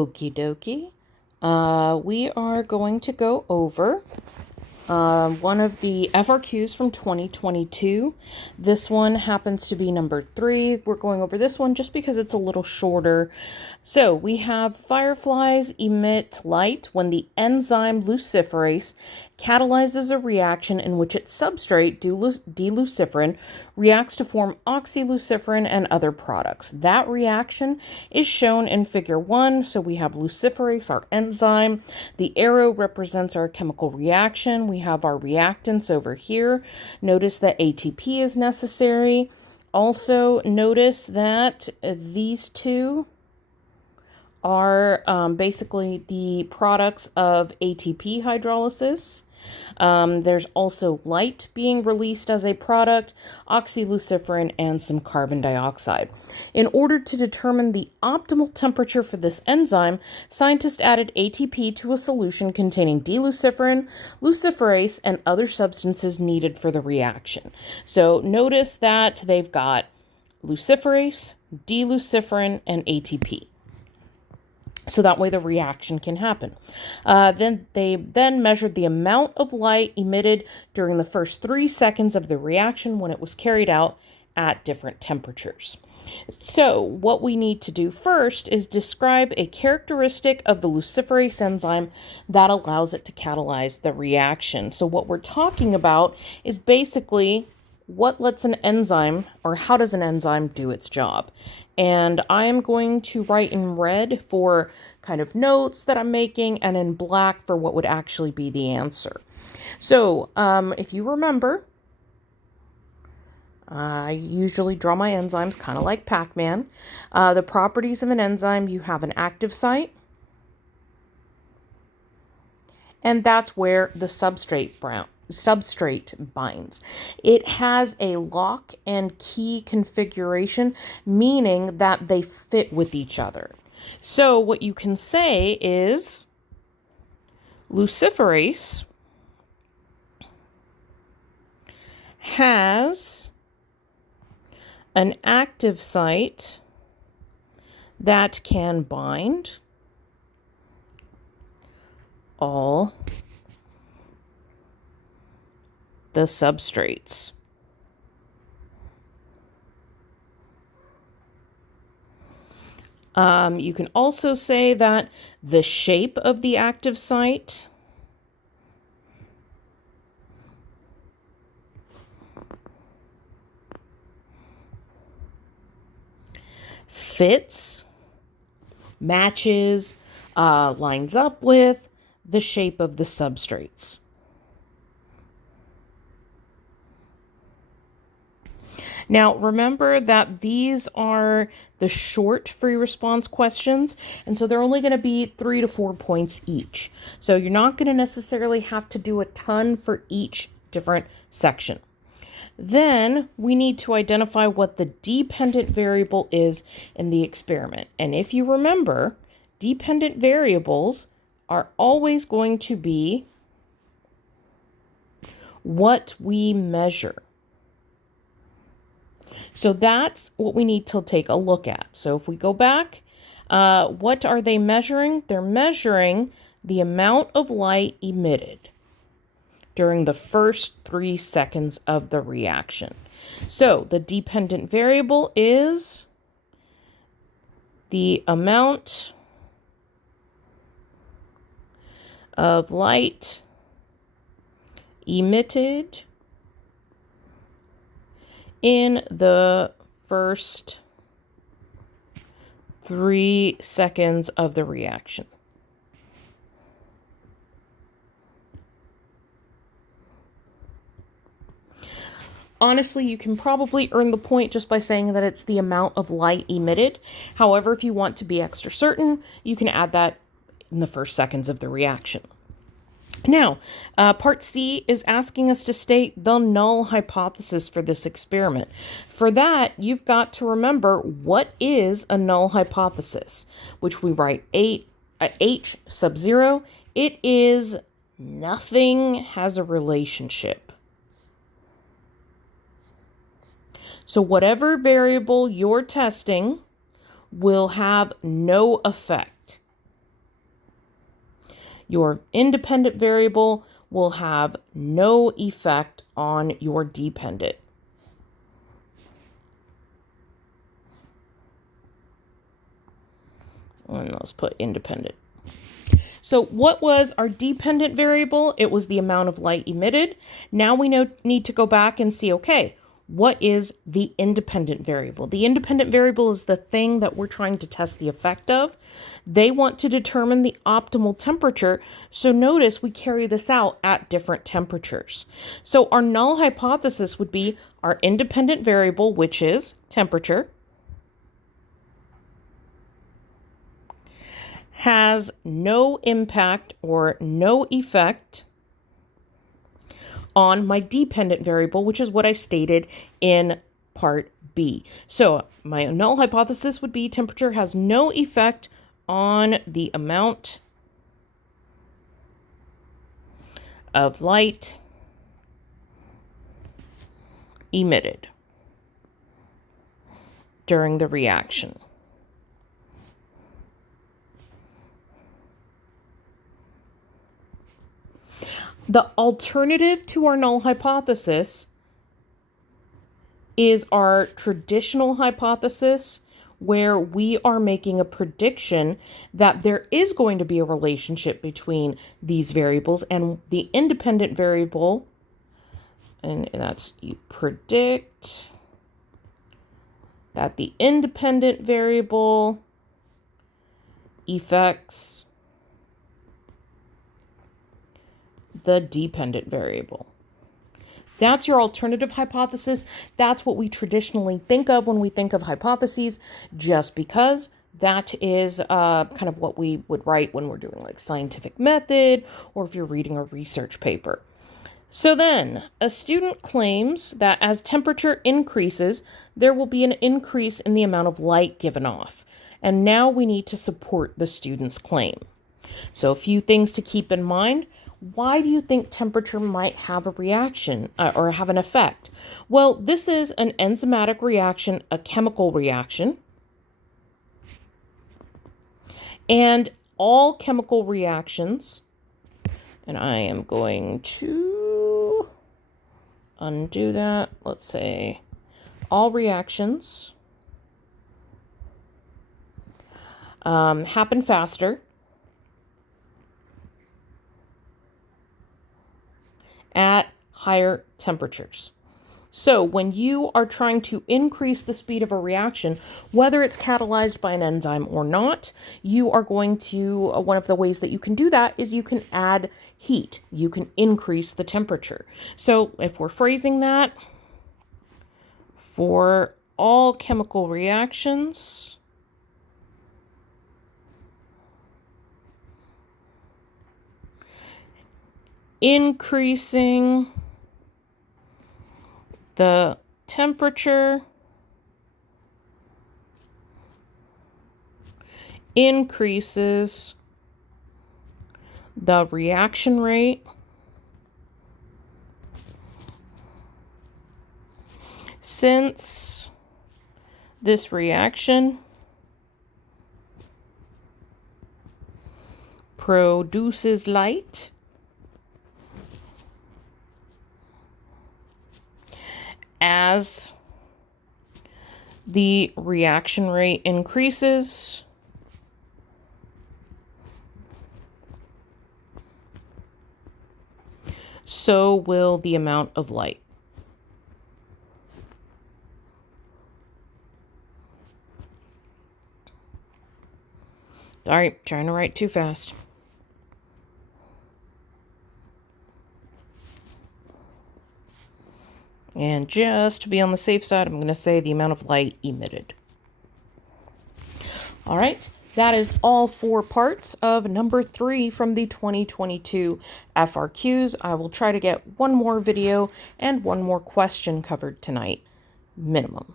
Okie dokie. We are going to go over one of the FRQs from 2022. This one happens to be number 3. We're going over this one just because it's a little shorter. So we have fireflies emit light when the enzyme luciferase catalyzes a reaction in which its substrate, D-luciferin, reacts to form oxyluciferin and other products. That reaction is shown in figure 1. So we have luciferase, our enzyme. The arrow represents our chemical reaction. We have our reactants over here. Notice that ATP is necessary. Also notice that these two are basically the products of ATP hydrolysis. There's also light being released as a product, oxyluciferin, and some carbon dioxide. In order to determine the optimal temperature for this enzyme, scientists added ATP to a solution containing D-luciferin, luciferase, and other substances needed for the reaction. So notice that they've got luciferase, D-luciferin, and ATP. So that way the reaction can happen. Then they measured the amount of light emitted during the first 3 seconds of the reaction when it was carried out at different temperatures. So what we need to do first is describe a characteristic of the luciferase enzyme that allows it to catalyze the reaction. So what we're talking about is basically what lets an enzyme, or how does an enzyme do its job? And I am going to write in red for kind of notes that I'm making, and in black for what would actually be the answer. So if you remember, I usually draw my enzymes kind of like Pac-Man. The properties of an enzyme: you have an active site, and that's where the substrate binds. It has a lock and key configuration, meaning that they fit with each other. So what you can say is luciferase has an active site that can bind all the substrates. You can also say that the shape of the active site fits, matches, lines up with the shape of the substrates. Now, remember that these are the short free response questions, and so they're only going to be 3 to 4 points each. So you're not going to necessarily have to do a ton for each different section. Then we need to identify what the dependent variable is in the experiment. And if you remember, dependent variables are always going to be what we measure. So that's what we need to take a look at. So if we go back, what are they measuring? They're measuring the amount of light emitted during the first 3 seconds of the reaction. So the dependent variable is the amount of light emitted in the first 3 seconds of the reaction. Honestly, you can probably earn the point just by saying that it's the amount of light emitted. However, if you want to be extra certain, you can add that in the first seconds of the reaction. Now, part C is asking us to state the null hypothesis for this experiment. For that, you've got to remember what is a null hypothesis, which we write H sub 0. It is nothing has a relationship. So whatever variable you're testing will have no effect. Your independent variable will have no effect on your dependent. And let's put independent. So what was our dependent variable? It was the amount of light emitted. Now we need to go back and see, okay, what is the independent variable? The independent variable is the thing that we're trying to test the effect of. They want to determine the optimal temperature. So notice we carry this out at different temperatures. So our null hypothesis would be our independent variable, which is temperature, has no impact or no effect on my dependent variable, which is what I stated in part B. So my null hypothesis would be temperature has no effect on the amount of light emitted during the reaction. The alternative to our null hypothesis is our traditional hypothesis, where we are making a prediction that there is going to be a relationship between these variables and the independent variable, and that's you predict that the independent variable affects the dependent variable. That's your alternative hypothesis. That's what we traditionally think of when we think of hypotheses, just because that is kind of what we would write when we're doing like scientific method, or if you're reading a research paper. So then a student claims that as temperature increases, there will be an increase in the amount of light given off. And now we need to support the student's claim. So a few things to keep in mind. Why do you think temperature might have a reaction or have an effect? Well, this is an enzymatic reaction, a chemical reaction. And all chemical reactions, and I am going to undo that. Let's say all reactions happen faster at higher temperatures. So when you are trying to increase the speed of a reaction, whether it's catalyzed by an enzyme or not, you are going to, one of the ways that you can do that is you can add heat. You can increase the temperature. So if we're phrasing that, for all chemical reactions, increasing the temperature increases the reaction rate since this reaction produces light. As the reaction rate increases, so will the amount of light. Sorry, trying to write too fast. And just to be on the safe side, I'm going to say the amount of light emitted. All right, that is all 4 parts of number 3 from the 2022 FRQs. I will try to get one more video and one more question covered tonight, minimum.